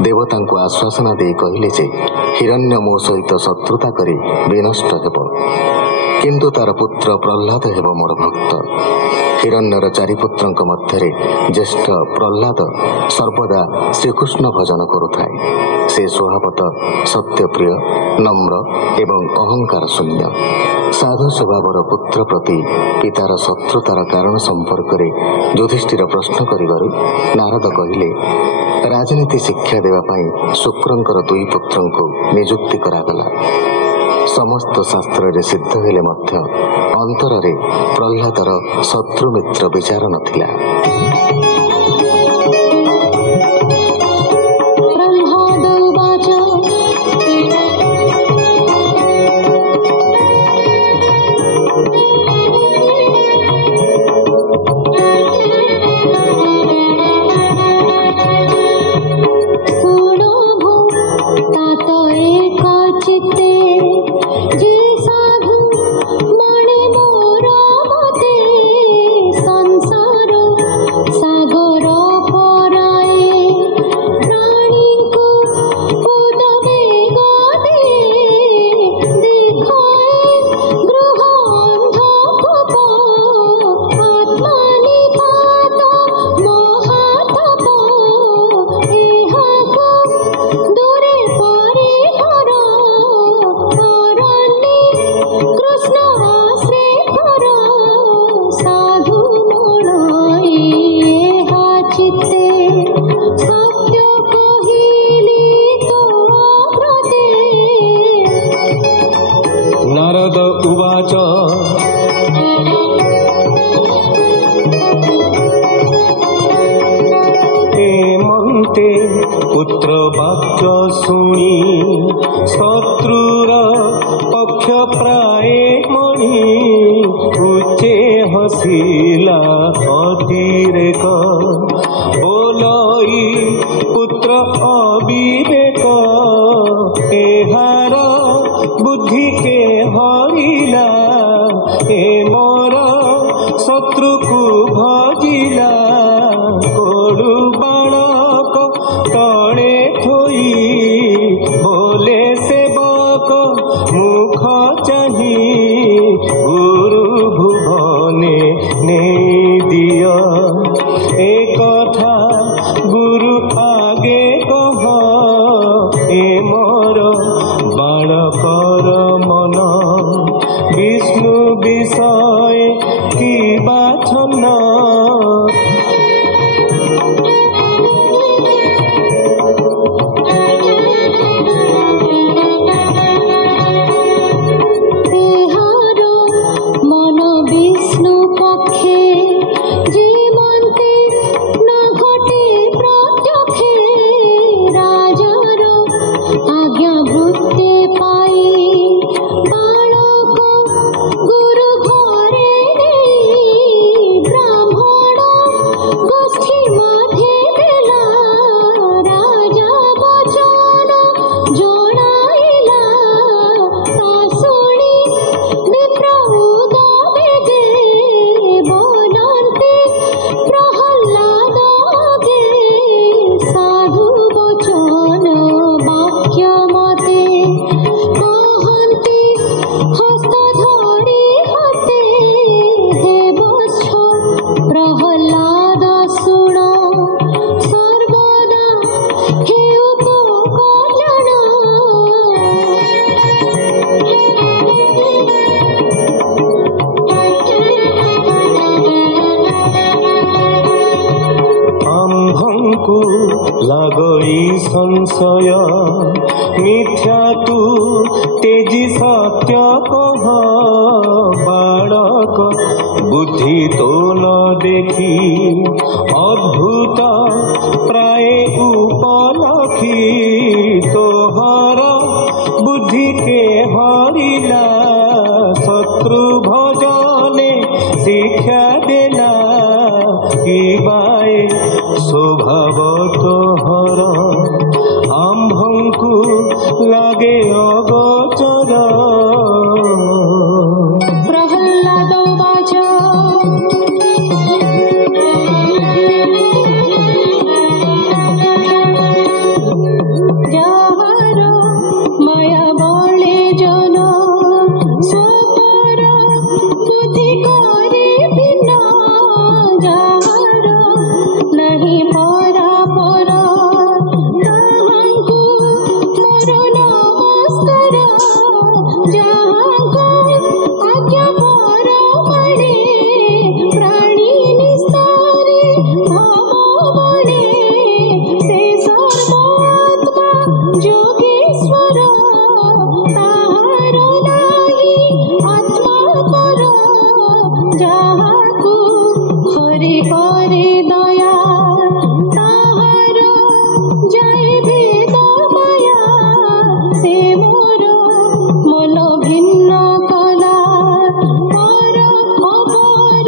देवता को आश्वासना दे कहले जे हिरण्य मो सहित शत्रुता करी विनष्ट हेब, किंतु तार पुत्र प्रह्लाद हेब मोर भक्त। हिरण्यर चारि पुत्रंक मध्यरे ज्येष्ठ प्रह्लाद सर्वदा श्रीकृष्ण भजन करुथाए। से स्वभावत सत्यप्रिय, नम्र एवं अहंकार शून्य। साधु स्वभावर पुत्र प्रति पितार शत्रुतार कारण संपर्क में युधिष्ठिर प्रश्न करिबारु नारद कहिले, राजनीति शिक्षा देवाई शुक्रंकर दुई पुत्रंको नियुक्ति करागला। समस्त शास्त्र रे सिद्ध हेले मध्य अंतर रे प्रह्लादर शत्रु मित्र विचार नथिला। नारद उवाच हेमन्ते पुत्र वाक्य शुणी शत्रुर पक्ष प्राय मणि उच्चे हसिला अतिरेक बोलई पुत्र अविवेक एहार बुद्धि के हरिला ए मोर शत्रु को भजिला कोडु बाणक तले थोई बोले सेवक मुख चाही गुरु भुवने ने दिया ए कथा गुरु आगे कह ए मोर बालकर मन विष्णु विषय की बाछन लगई संशय मिथ्या तू तेजी सत्य कह बालक बुद्धि तो न देखी अद्भुत प्राय उपलखी तोहर बुद्धि के हरिला शत्रु भजने शिक्षा देला कि बाए स्वभाव तोहर आम्भंकु लागे अगोचर। प्रह्लाद उवाच করে করে দয়া তাহার যাইবে দয়া সে মোর মন ভিন্ন কলা পর খবর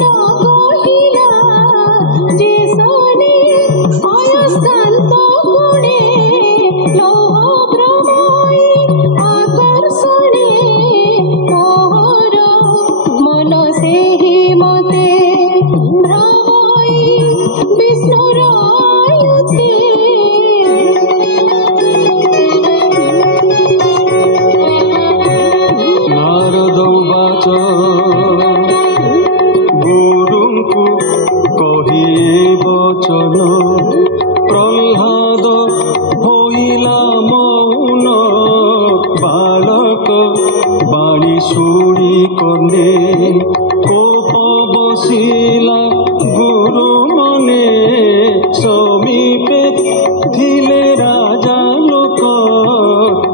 ন কহিলা যে শনি অয়স্কান্ত গুণে লৌহ ভ্রমই আকর্ষণে মোহর মন সেহি মতে ভ্রমই বিষ্ণুর আয়ুতে ନାରଦ ବାଚ ଗୁରୁଙ୍କୁ କହି ବଚନ ପ୍ରହ୍ଲାଦ ହୋଇଲା ମୌନ ବାଳକ ବାଣୀ ଶୁଣି କନେ କୋପ ବସିଲା ଗୁରୁ ମନେ ସମୀପେ ଥିଲେ ରାଜା ଲୋକ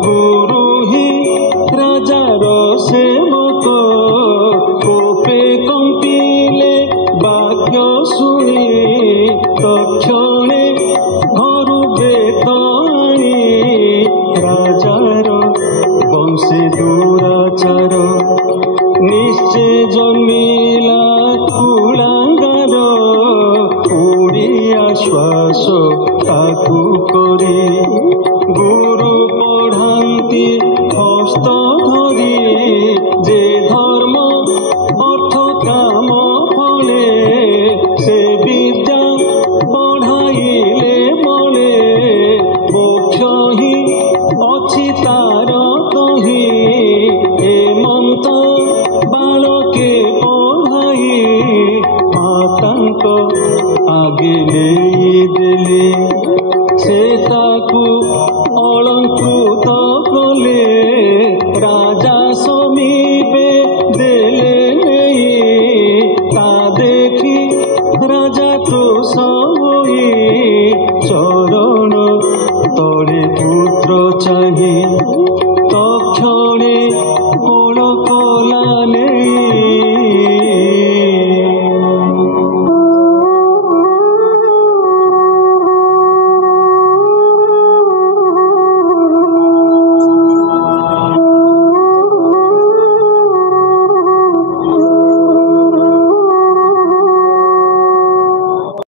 ଗୁରୁ ହି রাজার সেবক কোপে কম্পিলে বাক্য শুনি তক্ষণে ঘরু বেত আনি রাজার বংশে দুরাচার নিশ্চয় জন্মিলা কুলাঙ্গার উড়িয়া শ্বাস তাকু করি গুরু পঢ়ান্তি হস্ত ধরি যে ধর্ম অর্থ কাম ফলে সে বিদ্যা পঢ়াইলে বলে মোক্ষ হি ଅଛି ତାର କହି ହେମନ୍ତ ବାଳକେ ପଢ଼ାଇ ମାତାଙ୍କ ଆଗେ ନେଇଦେଲେ ସେ ତାକୁ অলঙ্কৃত কলে রাজা সমীপে দেলে নেই তা দেখি রাজা ক্রোশ হই চরণ তলে পুত্র চাহি